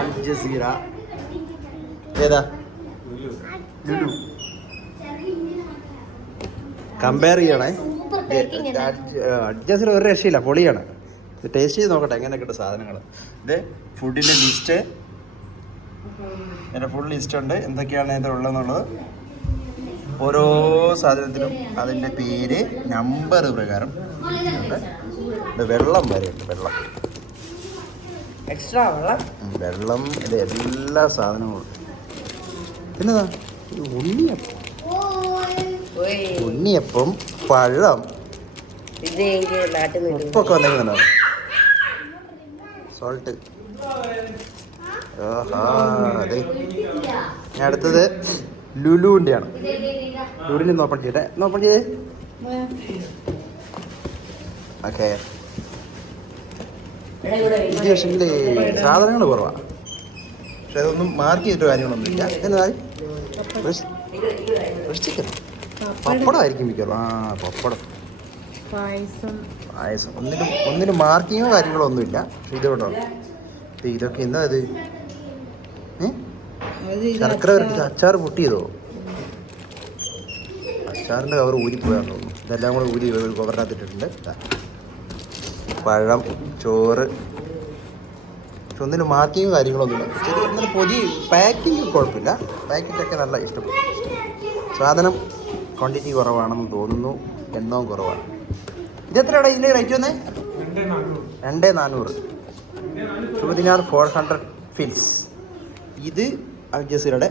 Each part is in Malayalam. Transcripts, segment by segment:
അൽ ജസീറ ഏതാ ലുലു കമ്പയർ ചെയ്യണേ. അൽ ജസീറ ഒരു രക്ഷയില്ല, പൊളിയാണ്. ടേസ്റ്റ് ചെയ്ത് നോക്കട്ടെ എങ്ങനെയൊക്കെ സാധനങ്ങൾ. ഇത് ഫുഡിൻ്റെ ലിസ്റ്റ്, എൻ്റെ ഫുൾ ലിസ്റ്റ് ഉണ്ട് എന്തൊക്കെയാണ് ഇത് ഉള്ളതെന്നുള്ളത്. ഓരോ സാധനത്തിനും അതിൻ്റെ പേര് നമ്പർ പ്രകാരം ഉണ്ട്. വെള്ളം വരെയുണ്ട്, വെള്ളം എക്സ്ട്രാ വെള്ളം ഇത് എല്ലാ സാധനങ്ങളും. പിന്നെതാ ഉണ്ണിയപ്പം, ഉണ്ണിയപ്പം, പഴം, ഉപ്പൊക്കെ വന്നേക്കുന്നുണ്ടോ, സോൾട്ട്. അതെ. ഞാൻ അടുത്തത് ലുലുവിൻ്റെയാണ്. ലുലുവിൻ്റെ നോപ്പൺ ചെയ്തേ, നോപ്പൺ ചെയ്തേ. ഓക്കെ. ഇത് പക്ഷേ സാധനങ്ങൾ കുറവാണ്, പക്ഷെ അതൊന്നും മാർക്ക് ചെയ്തിട്ട് കാര്യങ്ങളൊന്നുമില്ല. എന്നതായി ചിക്കൻ, പപ്പടമായിരിക്കും മിക്കവാറും. പപ്പടം, പായസം. ഒന്നിനും മാർക്കിങ്ങോ കാര്യങ്ങളോ ഒന്നുമില്ല. പക്ഷെ ഇതോട്ടോ, ഇതൊക്കെ എന്താ ഇത്? ശർക്കര വരട്ടി അച്ചാർ പൊട്ടിയതോ? അച്ചാറിൻ്റെ കവർ ഊരിപ്പോയാന്ന് തോന്നുന്നു. ഇതെല്ലാം കൂടെ ഊരി ഒരു കവറിനകത്തിട്ടിട്ടുണ്ട്. പഴം, ചോറ്. പക്ഷെ ഒന്നിനും മാർക്കിങ്ങോ കാര്യങ്ങളൊന്നുമില്ല. ശരി, ഒന്നിനും പൊതി പാക്കിങ് കുഴപ്പമില്ല, പാക്കറ്റൊക്കെ നല്ല ഇഷ്ടപ്പെട്ടു. സാധനം ക്വാണ്ടിറ്റി കുറവാണെന്ന് തോന്നുന്നു, എണ്ണവും കുറവാണ്. ഇതെത്രയാണ് ഇതിൻ്റെ റേറ്റ് വന്നേ? 2400. 2 ദിനാർ 400 ഫിൽസ്. ഇത് അൽ ജസീറയുടെ.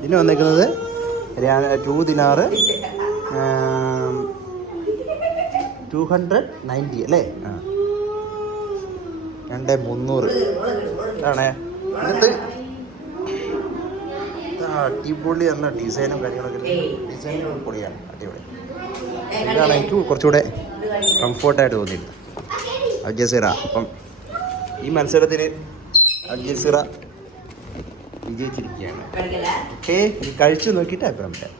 ഇതിന് വന്നേക്കുന്നത് 2 ദിനാർ 290 അല്ലേ? 2300 ആണേ. ഇതിനകത്ത് അടിപൊളി നല്ല ഡിസൈനും കാര്യങ്ങളൊക്കെ. ഡിസൈനും പൊളിയാണ്, അടിപൊളി. ഇതാണ് എനിക്ക് കുറച്ചുകൂടെ കംഫോർട്ടായിട്ട് തോന്നിയത് അൽ ജസീറ. അപ്പം ഈ മത്സരത്തിൽ അൽ ജസീറ വിജയിച്ചിരിക്കുകയാണ്. ഓക്കെ, കഴിച്ചു നോക്കിയിട്ട് അഭിപ്രായം.